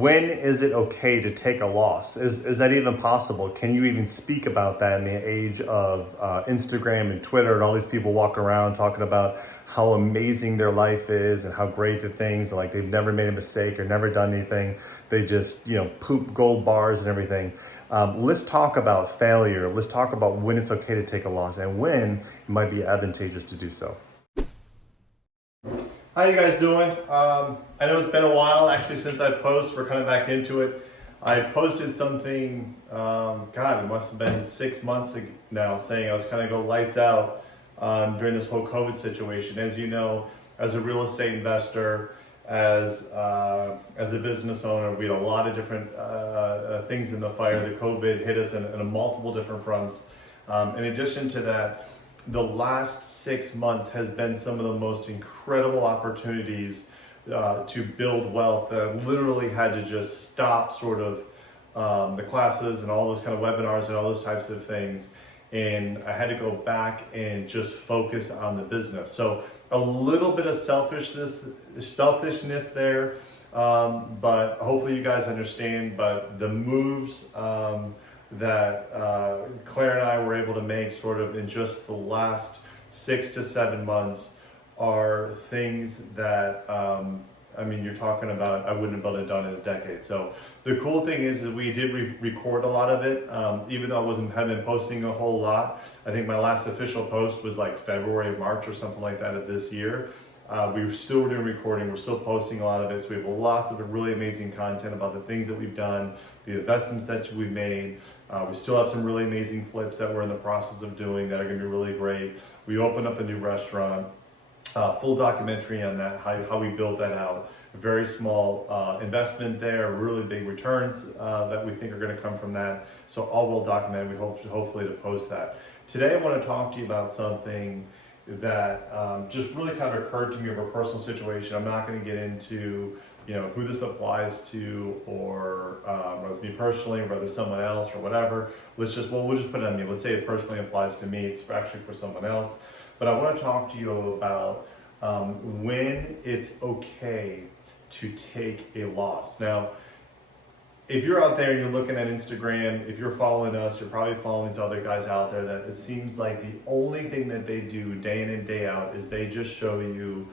when is it okay to take a loss? Is that even possible? Can you even speak about that in the age of Instagram and Twitter and all these people walk around talking about how amazing their life is and how great the things, like they've never made a mistake or never done anything. They just, poop gold bars and everything. Let's talk about failure. Let's talk about when it's okay to take a loss and when it might be advantageous to do so. How you guys doing? I know it's been a while actually since I've posted. We're kind of back into it. I posted something, it must have been 6 months ago now, saying I was kind of go lights out during this whole COVID situation. As you know, as a real estate investor, as a business owner, we had a lot of different things in the fire. The COVID hit us in multiple different fronts. In addition to that, the last 6 months has been some of the most incredible opportunities to build wealth that I literally had to just stop sort of the classes and all those kind of webinars and all those types of things. And I had to go back and just focus on the business. So a little bit of selfishness there, but hopefully you guys understand. But the moves that Claire and I were able to make sort of in just the last 6 to 7 months are things that, you're talking about, I wouldn't have been able to done in a decade. So the cool thing is we did record a lot of it, even though I haven't been posting a whole lot. I think my last official post was like February, March or something like that of this year. We were still doing recording, we're still posting a lot of it. So we have lots of really amazing content about the things that we've done, the investments that we've made. We still have some really amazing flips that we're in the process of doing that are gonna be really great. We opened up a new restaurant, full documentary on that, how we built that out. A very small investment there, really big returns that we think are gonna come from that. So all well documented, we hope hopefully to post that. Today I wanna talk to you about something that just really kind of occurred to me of a personal situation. I'm not going to get into who this applies to, or whether it's me personally, or whether it's someone else, or whatever. We'll just put it on me. Let's say it personally applies to me. It's actually for someone else. But I want to talk to you about when it's okay to take a loss. Now, if you're out there and you're looking at Instagram, if you're following us, you're probably following these other guys out there that it seems like the only thing that they do day in and day out is they just show you,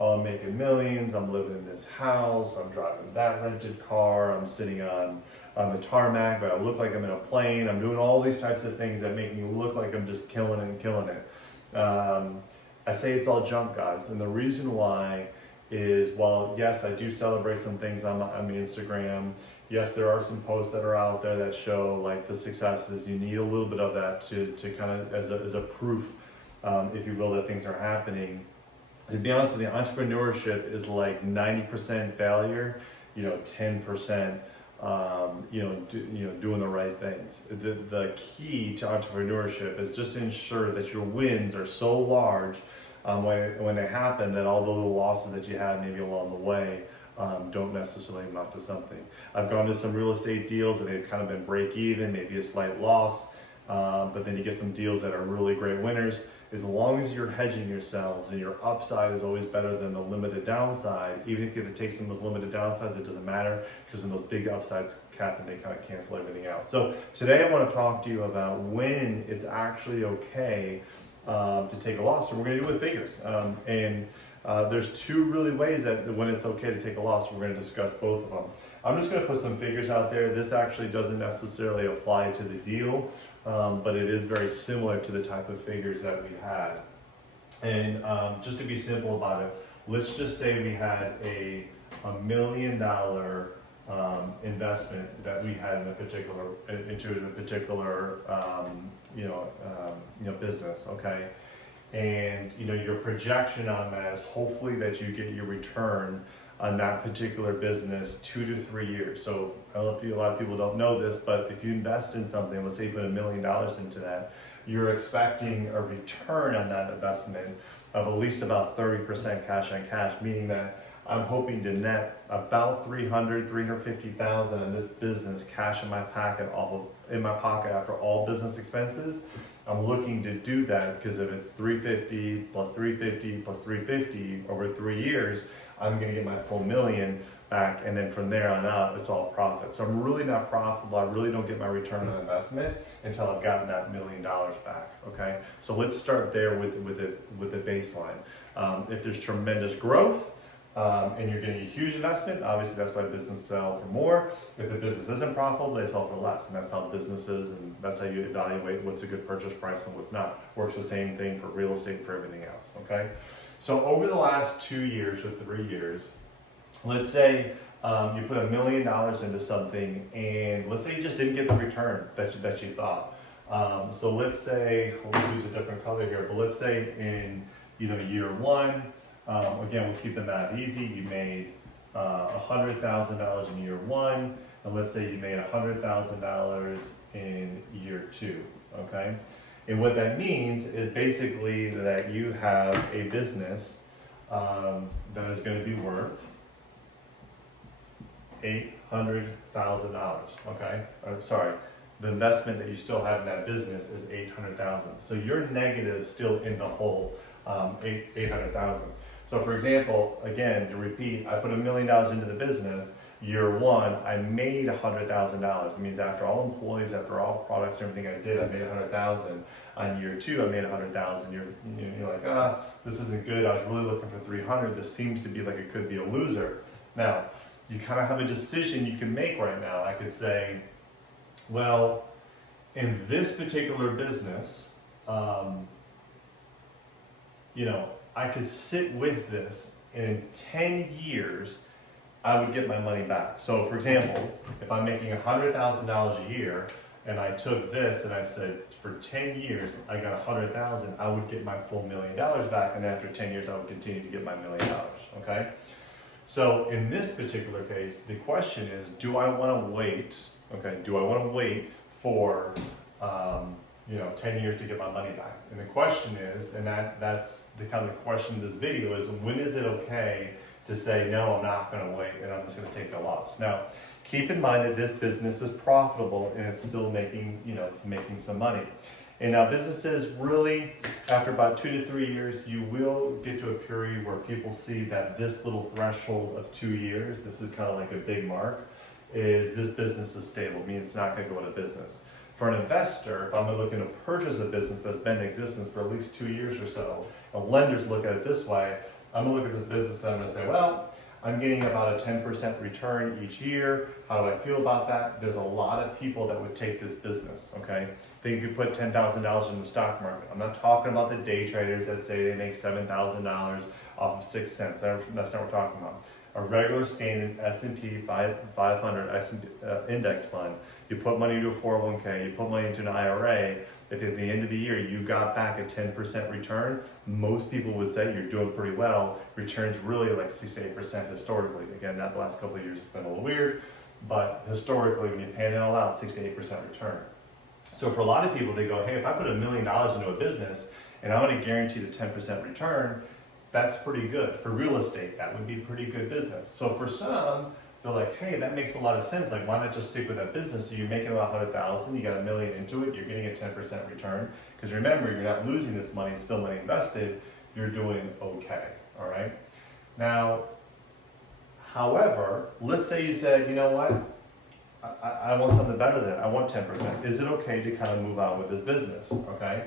oh, I'm making millions, I'm living in this house, I'm driving that rented car, I'm sitting on the tarmac, but I look like I'm in a plane, I'm doing all these types of things that make me look like I'm just killing it. I say it's all junk, guys, and the reason why is, while yes, I do celebrate some things on the Instagram. Yes, there are some posts that are out there that show like the successes. You need a little bit of that to kind of as a proof, if you will, that things are happening. To be honest with you, entrepreneurship is like 90% failure, 10%, doing the right things. The key to entrepreneurship is just to ensure that your wins are so large when they happen, that all the little losses that you had maybe along the way don't necessarily amount to something. I've gone to some real estate deals and they've kind of been break even, maybe a slight loss, but then you get some deals that are really great winners. As long as you're hedging yourselves and your upside is always better than the limited downside, even if you have to take some of those limited downsides, it doesn't matter, because when those big upsides cap and they kind of cancel everything out. So today I want to talk to you about when it's actually okay to take a loss. So we're going to do it with figures. There's two really ways that when it's okay to take a loss. We're going to discuss both of them. I'm just going to put some figures out there. This actually doesn't necessarily apply to the deal, but it is very similar to the type of figures that we had. And just to be simple about it, let's just say we had a $1 million investment that we had into a particular business, okay? And your projection on that is hopefully that you get your return on that particular business 2 to 3 years. So I don't know if a lot of people don't know this, but if you invest in something, let's say you put $1 million into that, you're expecting a return on that investment of at least about 30% cash on cash, meaning that I'm hoping to net about $350,000 in this business cash in my pocket after all business expenses. I'm looking to do that because if it's 350 plus 350 plus 350 over 3 years, I'm going to get my full $1 million. back, and then from there on out, it's all profit. So I'm really not profitable. I really don't get my return on investment until I've gotten that $1 million back. Okay, so let's start there with the baseline. If there's tremendous growth and you're getting a huge investment, obviously that's why businesses sell for more. If the business isn't profitable, they sell for less, and that's how businesses, and that's how you evaluate what's a good purchase price and what's not. Works the same thing for real estate, for everything else. Okay, so over the last 2 years or 3 years, let's say you put $1 million into something, and let's say you just didn't get the return that you thought. So let's say, we'll use a different color here, but let's say in year one, again, we'll keep the math easy. You made $100,000 in year one, and let's say you made $100,000 in year two. Okay, and what that means is basically that you have a business that is going to be worth $800,000. Okay, sorry, the investment that you still have in that business is $800,000. So you're negative still in the hole, $800,000. So for example, again, to repeat, I put $1 million into the business. Year one, I made $100,000. It means after all employees, after all products, everything I did, I made $100,000. On year two, I made $100,000. You're like, this isn't good. I was really looking for 300. This seems to be like it could be a loser. Now, you kind of have a decision you can make right now. I could say, well, in this particular business, I could sit with this, and in 10 years, I would get my money back. So for example, if I'm making $100,000 a year, and I took this and I said, for 10 years, I got $100,000, I would get my full $1 million back, and after 10 years, I would continue to get my $1 million, okay? So in this particular case, the question is, do I want to wait? Okay, do I want to wait for 10 years to get my money back? And the question is, and that's the kind of question of this video is, when is it okay to say, no, I'm not going to wait, and I'm just going to take the loss? Now, keep in mind that this business is profitable and it's still making, it's making some money. And now businesses really, after about 2 to 3 years, you will get to a period where people see that this little threshold of 2 years, this is kind of like a big mark, is this business is stable, meaning it's not going to go out of business. For an investor, if I'm looking to purchase a business that's been in existence for at least 2 years or so, and lenders look at it this way, I'm going to look at this business and I'm going to say, well, I'm getting about a 10% return each year. How do I feel about that? There's a lot of people that would take this business, okay? Think you could put $10,000 in the stock market. I'm not talking about the day traders that say they make $7,000 off of 6 cents. That's not what we're talking about. A regular standard S&P 500 index fund. You put money into a 401k, you put money into an IRA. If at the end of the year you got back a 10% return, most people would say you're doing pretty well. Returns really like 6 to 8% historically. Again, not the last couple of years, it's been a little weird, but historically, when you pan it all out, 6 to 8% return. So for a lot of people, they go, hey, if I put $1 million into a business and I'm going to guarantee the 10% return, that's pretty good. For real estate, that would be pretty good business. So for some, they're like, hey, that makes a lot of sense. Like, why not just stick with that business? So you're making about $100,000, you got $1 million into it, you're getting a 10% return. Because remember, you're not losing this money, it's still money invested, you're doing okay, all right? Now, however, let's say you said, you know what? I want something better than that. I want 10%. Is it okay to kind of move on with this business, okay?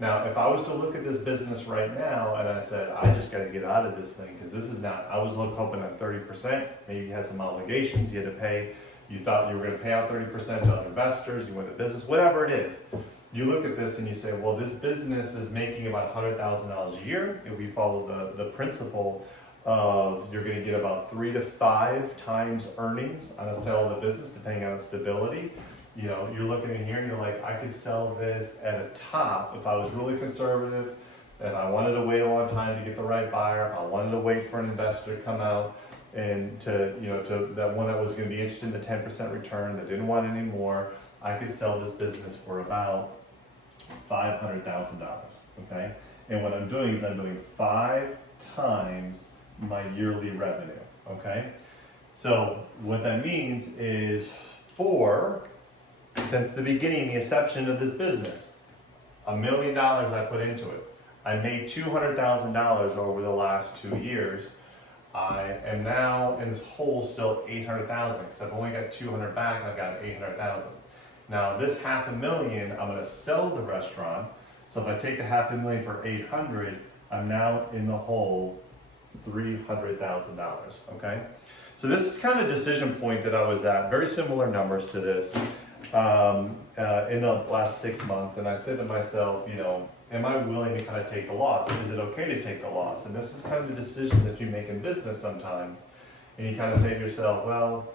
Now, if I was to look at this business right now and I said, I just got to get out of this thing because this is not, I was hoping at 30%, maybe you had some obligations you had to pay, you thought you were going to pay out 30% to other investors, you went to business, whatever it is. You look at this and you say, well, this business is making about $100,000 a year. If we follow the principle of you're going to get about 3 to 5 times earnings on a sale of the business, depending on its stability. You're looking in here and you're like, I could sell this at a top if I was really conservative, if I wanted to wait a long time to get the right buyer, if I wanted to wait for an investor to come out and to that one that was going to be interested in the 10% return, that didn't want any more, I could sell this business for about $500,000, okay? And what I'm doing is I'm doing 5 times my yearly revenue, okay? So what that means is since the beginning, the inception of this business, $1 million I put into it. I made $200,000 over the last 2 years. I am now in this hole still 800,000 because I've only got 200 back. I've got 800,000. Now this $500,000, I'm going to sell the restaurant. So if I take the $500,000 for 800, I'm now in the hole $300,000. Okay. So this is kind of a decision point that I was at. Very similar numbers to this in the last 6 months, and I said to myself, am I willing to kind of take the loss? Is it okay to take the loss? And this is kind of the decision that you make in business sometimes. And you kind of say to yourself, well,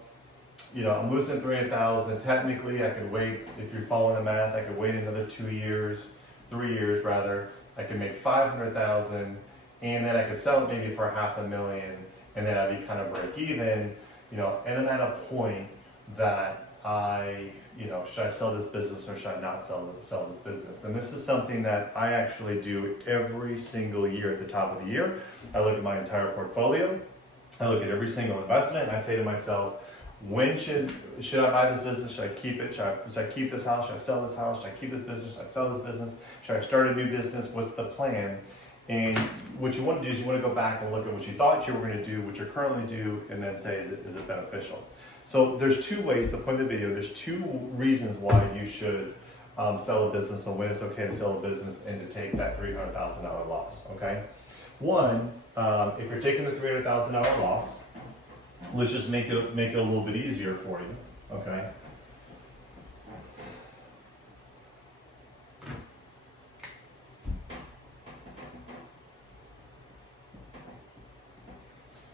I'm losing 300,000. Technically, I could wait. If you're following the math, I could wait another 2 years, 3 years rather. I could make 500,000, and then I could sell it maybe for $500,000, and then I'd be kind of break even. And I'm at a point that should I sell this business or should I not sell this business? And this is something that I actually do every single year at the top of the year. I look at my entire portfolio. I look at every single investment, and I say to myself, when should I buy this business? Should I keep it? Should I keep this house? Should I sell this house? Should I keep this business? Should I sell this business? Should I start a new business? What's the plan? And what you want to do is you want to go back and look at what you thought you were going to do, what you're currently do, and then say, is it beneficial? So there's two ways, the point of the video, there's two reasons why you should sell a business and when it's okay to sell a business and to take that $300,000 loss, okay? One, if you're taking the $300,000 loss, let's just make it a little bit easier for you, okay?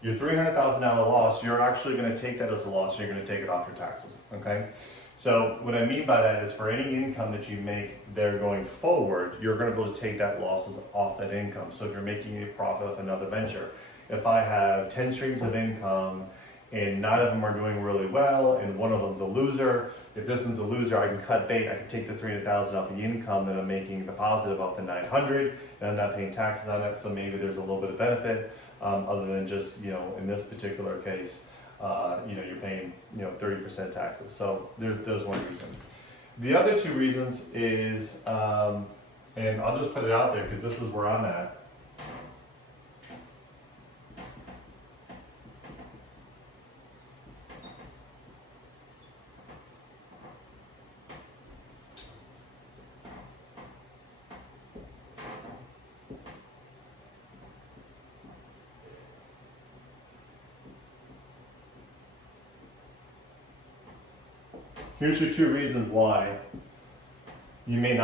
Your $300,000 loss, you're actually going to take that as a loss. You're going to take it off your taxes, okay? So what I mean by that is for any income that you make there going forward, you're going to be able to take that losses off that income. So if you're making a profit of another venture, if I have 10 streams of income and 9 of them are doing really well and one of them's a loser, if this one's a loser, I can cut bait. I can take the $300,000 off the income that I'm making the positive off the 900, and I'm not paying taxes on it. So maybe there's a little bit of benefit. Other than just, in this particular case, you're paying, 30% taxes. So there's one reason. The other two reasons is, and I'll just put it out there because this is where I'm at. Here's your two reasons why you may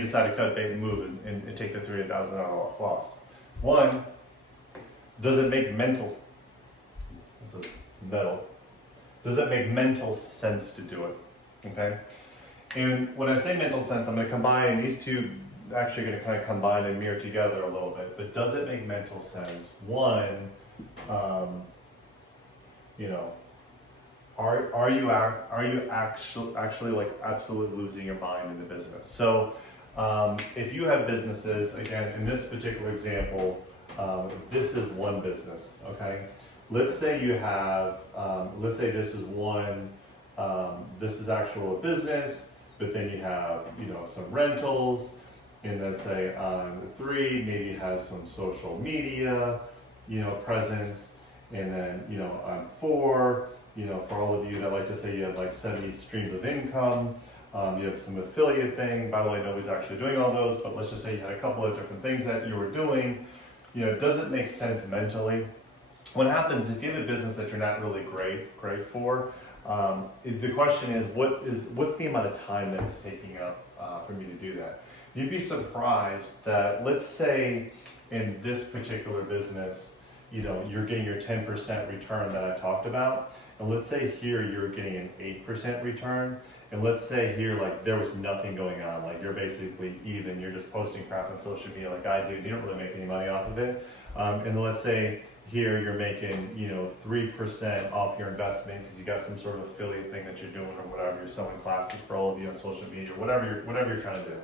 decide to cut bait and move and take the $300,000 loss. One, does it make mental sense to do it? Okay? And when I say mental sense, I'm going to combine these two, actually going to kind of combine and mirror together a little bit. But does it make mental sense? One, are you actually like absolutely losing your mind in the business? So if you have businesses, again, in this particular example, this is one business, okay? Let's say you have, let's say this is one, this is actual business, but then you have, some rentals, and let's say on 3, maybe you have some social media, presence, and then, on 4, for all of you that like to say you have like 70 streams of income, you have some affiliate thing. By the way, nobody's actually doing all those, but let's just say you had a couple of different things that you were doing. Does it make sense mentally? What happens if you have a business that you're not really great for? The question is, what's the amount of time that it's taking up for me to do that? You'd be surprised that, let's say in this particular business, you're getting your 10% return that I talked about. And let's say here you're getting an 8% return. And let's say here, like, there was nothing going on. Like, you're basically even. You're just posting crap on social media like I do. You don't really make any money off of it. And let's say here you're making, 3% off your investment because you got some sort of affiliate thing that you're doing or whatever. You're selling classes for all of you on social media or whatever you're trying to do.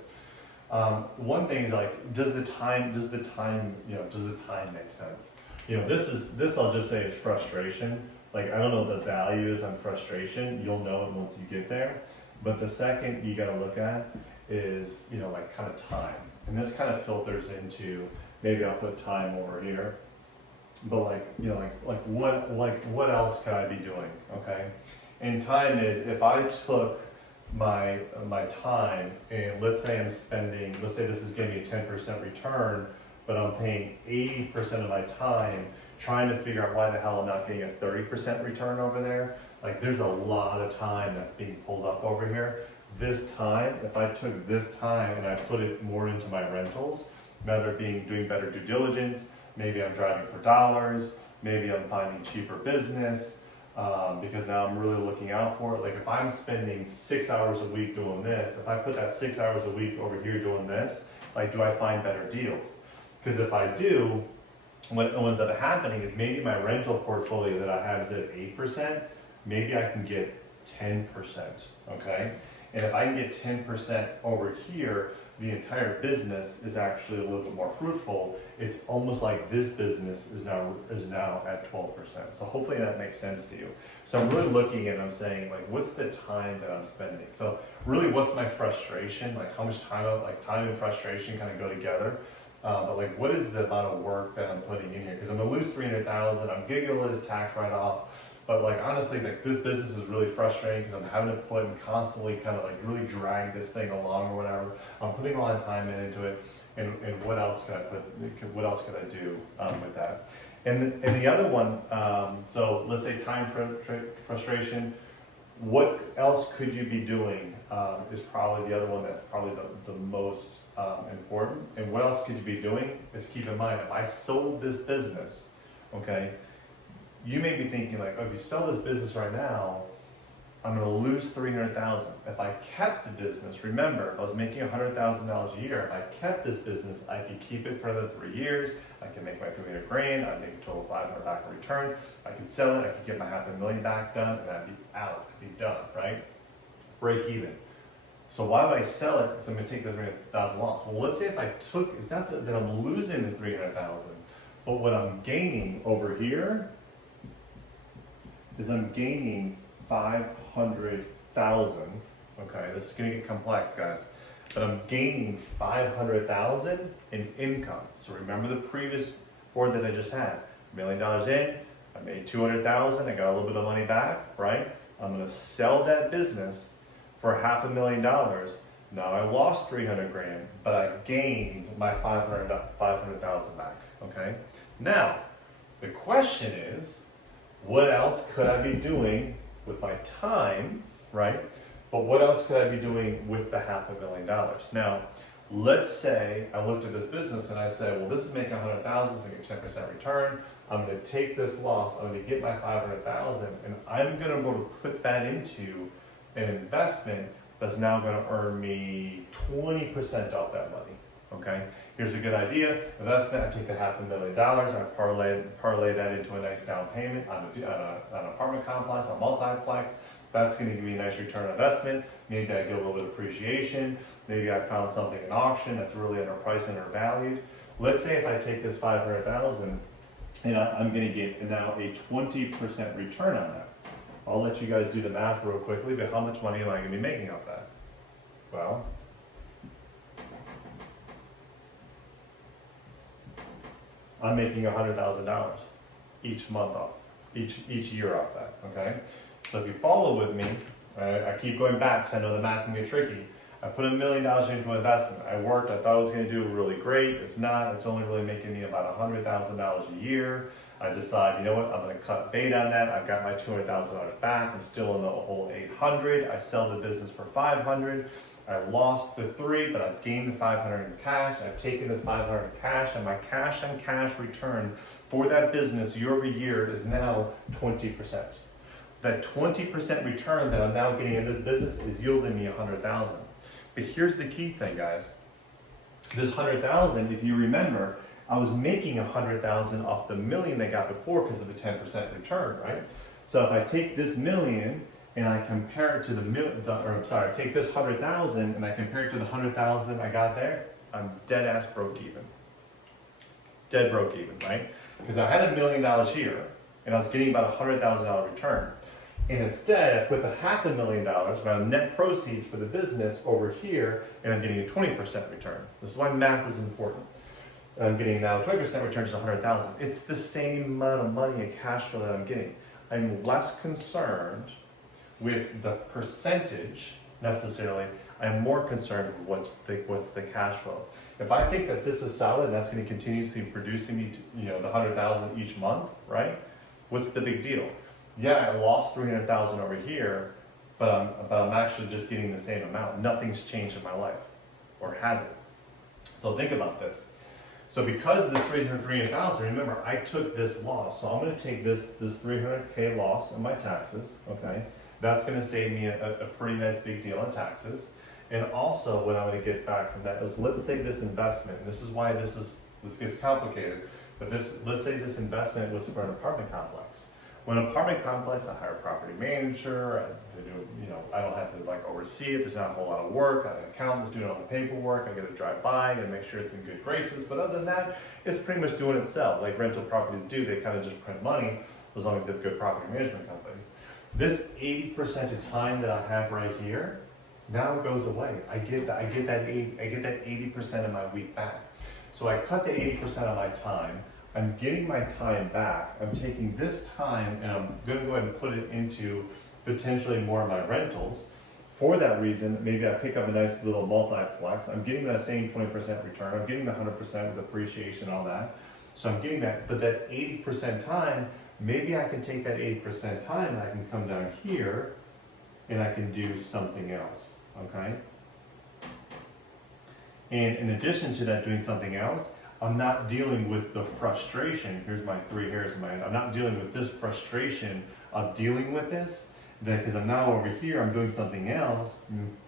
One thing is, like, does the time make sense? This I'll just say is frustration. Like, I don't know what the value is on frustration. You'll know it once you get there. But the second you gotta look at is, like, kind of time. And this kind of filters into, maybe I'll put time over here. but what else could I be doing? Okay, and time is, if I took my time, and let's say let's say this is giving me a 10% return, but I'm paying 80% of my time trying to figure out why the hell I'm not getting a 30% return over there. Like, there's a lot of time that's being pulled up over here. This time, if I took this time and I put it more into my rentals, whether it being doing better due diligence, maybe I'm driving for dollars, maybe I'm finding cheaper business, because now I'm really looking out for it. Like, if I'm spending 6 hours a week doing this, if I put that 6 hours a week over here doing this, like, do I find better deals? Because if I do, what ends up happening is maybe my rental portfolio that I have is at 8%, maybe I can get 10%, okay? And if I can get 10% over here, the entire business is actually a little bit more fruitful. It's almost like this business is now at 12%. So hopefully that makes sense to you. So I'm really looking at, I'm saying, like, what's the time that I'm spending? So really, what's my frustration? Like, how much time, time and frustration kind of go together. But like, what is the amount of work that I'm putting in here? Because I'm gonna lose $300,000. I'm getting a little tax write-off. But like, honestly, like, this business is really frustrating because I'm having to put and constantly kind of like really drag this thing along or whatever. I'm putting a lot of time into it, and what else could I put? What else could I do with that? And the other one, so let's say time frustration. What else could you be doing is probably the other one that's probably the most important. And what else could you be doing is, keep in mind, if I sold this business, okay, you may be thinking like, oh, if you sell this business right now, I'm gonna lose $300,000. If I kept the business, remember, if I was making $100,000 a year, if I kept this business, I could keep it for the 3 years. I can make my $300,000. I'd make a total of $500 back in return. I could sell it. I could get my $500,000 back done, and I'd be out. I'd be done, right? Break even. So why would I sell it? Because I'm gonna take the $300,000 loss. Well, let's say if I took, it's not that I'm losing the $300,000, but what I'm gaining over here is I'm gaining 500,000. Okay, this is gonna get complex, guys. But I'm gaining 500,000 in income. So remember the previous board that I just had. $1 million in, I made 200,000. I got a little bit of money back, right? I'm gonna sell that business for $500,000. Now I lost 300 grand, but I gained my 500,000 back. Okay. Now the question is, what else could I be doing with my time, right? But what else could I be doing with the $500,000? Now, let's say I looked at this business and I said, well, this is making 100,000, it's making 10% return. I'm going to take this loss. I'm going to get my 500,000, and I'm going to go to put that into an investment that's now going to earn me 20% off that money. Okay, here's a good idea. Investment, I take the $500,000, I parlay that into a nice down payment on an apartment complex, a multiplex. That's going to give me a nice return on investment. Maybe I get a little bit of appreciation. Maybe I found something in auction that's really underpriced and undervalued. Let's say if I take this 500,000 and I'm going to get now a 20% return on that. I'll let you guys do the math real quickly, but how much money am I going to be making off that? Well, I'm making $100,000 each month off, each year off that, okay? So if you follow with me, I keep going back because I know the math can get tricky. I put $1 million into my investment. I worked, I thought I was gonna do really great. It's not, it's only really making me about $100,000 a year. I decide, you know what, I'm gonna cut bait on that. I've got my $200,000 back. I'm still in the whole 800. I sell the business for 500. I lost the 3, but I've gained the 500 in cash. I've taken this 500 in cash, and my cash on cash return for that business year over year is now 20%. That 20% return that I'm now getting in this business is yielding me 100,000. But here's the key thing, guys. This 100,000, if you remember, I was making 100,000 off the million I got before because of a 10% return, right? So if I take this million and I compare it to take this 100,000 and I compare it to the 100,000 I got there, I'm dead ass broke even. Dead broke even, right? Because I had $1 million here and I was getting about $100,000 return. And instead, I put the $500,000, my net proceeds for the business, over here, and I'm getting a 20% return. This is why math is important. and I'm getting now 20% returns on 100,000. It's the same amount of money in cash flow that I'm getting. I'm less concerned with the percentage necessarily. I'm more concerned with what's the cash flow. If I think that this is solid and that's going to continuously producing me, the 100,000 each month, right? What's the big deal? Yeah, I lost 300,000 over here, but I'm actually just getting the same amount. Nothing's changed in my life, or has it? So think about this. So because of this 300,000, remember, I took this loss. So I'm going to take this 300K loss in my taxes, okay? That's going to save me a pretty nice big deal on taxes. And also what I'm going to get back from that is, let's say this investment, and this is why this gets complicated, but let's say this investment was for an apartment complex. When an apartment complex, I hire a property manager, I don't have to oversee it, there's not a whole lot of work, I have an accountant doing all the paperwork, I get to drive by and make sure it's in good graces, but other than that, it's pretty much doing itself, like rental properties do. They kind of just print money as long as they have a good property management company. This 80% of time that I have right here now goes away. I get that 80% of my week back. So I cut the 80% of my time. I'm getting my time back. I'm taking this time and I'm going to go ahead and put it into potentially more of my rentals. For that reason, maybe I pick up a nice little multiplex. I'm getting that same 20% return. I'm getting the 100% with appreciation and all that. So I'm getting that, but that 80% time, maybe I can take that 80% time and I can come down here and I can do something else, okay? And in addition to that, doing something else, I'm not dealing with the frustration. Here's my 3 hairs in my head. I'm not dealing with this frustration of dealing with this, because I'm now over here, I'm doing something else,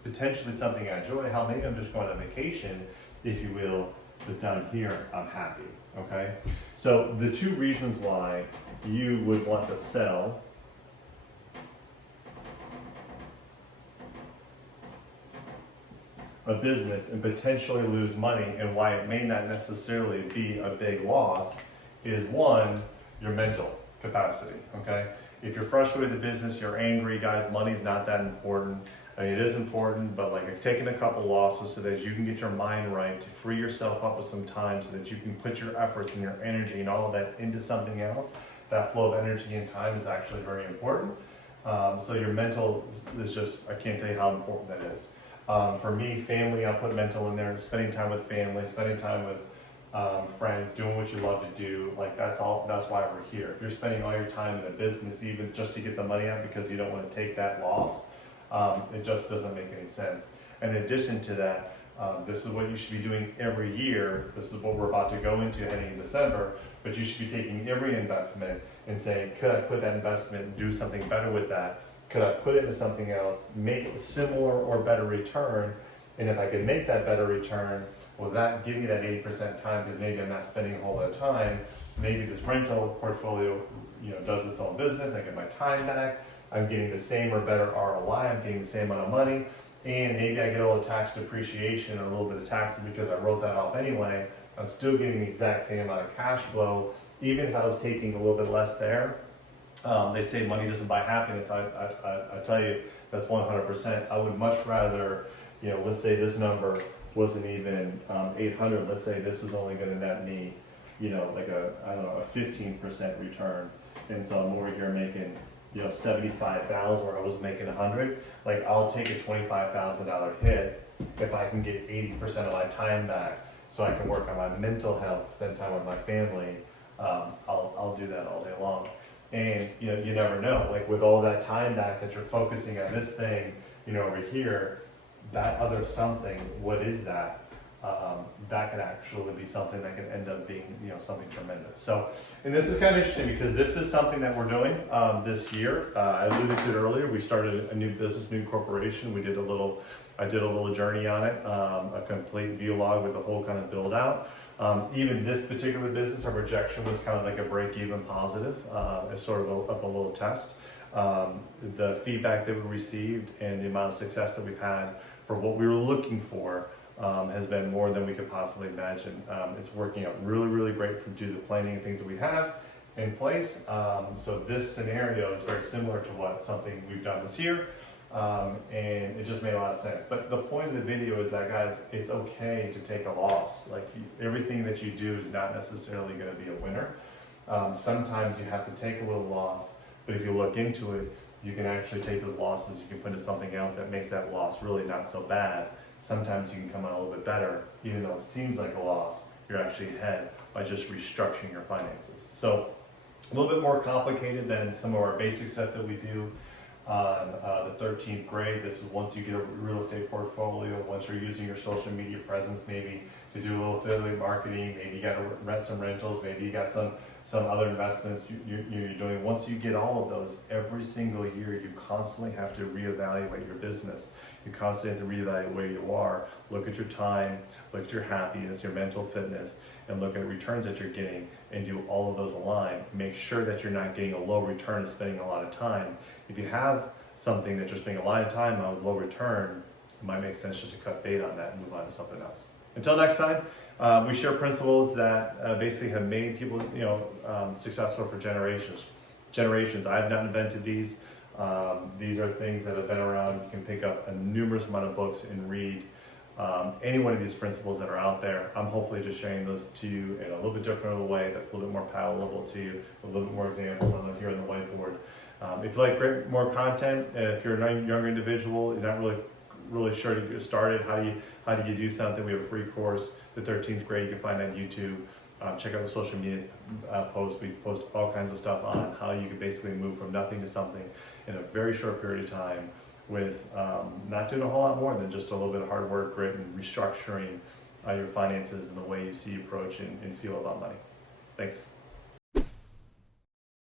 potentially something I enjoy. Hell, maybe I'm just going on vacation, if you will, but down here, I'm happy, okay? So the 2 reasons why you would want to sell a business and potentially lose money, and why it may not necessarily be a big loss, is 1, your mental capacity, okay? If you're frustrated with the business, you're angry, guys, money's not that important. I mean, it is important, but like, taking a couple losses so that you can get your mind right, to free yourself up with some time so that you can put your efforts and your energy and all of that into something else. That flow of energy and time is actually very important. So your mental is just, I can't tell you how important that is. For me, family, I put mental in there, spending time with family, spending time with friends, doing what you love to do. Like, that's why we're here. If you're spending all your time in a business, even just to get the money out because you don't want to take that loss, it just doesn't make any sense. In addition to that, this is what you should be doing every year. This is what we're about to go into heading in December, but you should be taking every investment and saying, could I put that investment and do something better with that? Could I put it into something else, make it similar or better return? And if I could make that better return, will that give me that 80% time? Because maybe I'm not spending a whole lot of time. Maybe this rental portfolio, does its own business. I get my time back. I'm getting the same or better ROI. I'm getting the same amount of money. And maybe I get a little tax depreciation or a little bit of taxes because I wrote that off anyway. I'm still getting the exact same amount of cash flow, even if I was taking a little bit less there. They say money doesn't buy happiness. I tell you, that's 100%. I would much rather, let's say this number wasn't even 800. Let's say this was only going to net me, like a 15% return. And so I'm over here making, 75,000 where I was making 100. Like, I'll take a $25,000 hit if I can get 80% of my time back, so I can work on my mental health, spend time with my family. I'll do that all day long. And you never know, like, with all that time back that you're focusing on this thing, over here, that other something, what is that? That can actually be something that can end up being, something tremendous. So, and this is kind of interesting because this is something that we're doing this year. I alluded to it earlier. We started a new business, new corporation. I did a little journey on it, a complete vlog with the whole kind of build out. Even this particular business, our projection was kind of like a break-even positive, as sort of a little test. The feedback that we received and the amount of success that we've had for what we were looking for has been more than we could possibly imagine. It's working out really, really great due to the planning and things that we have in place. So this scenario is very similar to something we've done this year. and it just made a lot of sense. But the point of the video is that, guys, it's okay to take a loss. Like, everything that you do is not necessarily going to be a winner. Sometimes you have to take a little loss, but if you look into it, you can actually take those losses, you can put into something else that makes that loss really not so bad. Sometimes you can come out a little bit better, even though it seems like a loss, you're actually ahead by just restructuring your finances. So a little bit more complicated than some of our basic stuff that we do on the 13th grade. This is once you get a real estate portfolio, once you're using your social media presence maybe to do a little affiliate marketing, maybe you got to rent some rentals, maybe you got some other investments you're doing. Once you get all of those, every single year you constantly have to reevaluate your business. You constantly have to reevaluate where you are, look at your time, look at your happiness, your mental fitness, and look at returns that you're getting, and do all of those align. Make sure that you're not getting a low return and spending a lot of time. If you have something that you're spending a lot of time on with low return, it might make sense just to cut bait on that and move on to something else. Until next time, we share principles that basically have made people, successful for generations. I have not invented these. These are things that have been around. You can pick up a numerous amount of books and read any one of these principles that are out there. I'm hopefully just sharing those to you in a little bit different of a way that's a little bit more palatable to you, with a little bit more examples on here on the whiteboard. If you like more content, if you're a younger individual, you're not really sure to get started, how do you do something, we have a free course, the 13th grade, you can find on YouTube. Check out the social media posts. We post all kinds of stuff on how you can basically move from nothing to something in a very short period of time with not doing a whole lot more than just a little bit of hard work, grit, and restructuring your finances and the way you see, approach, and feel about money. Thanks.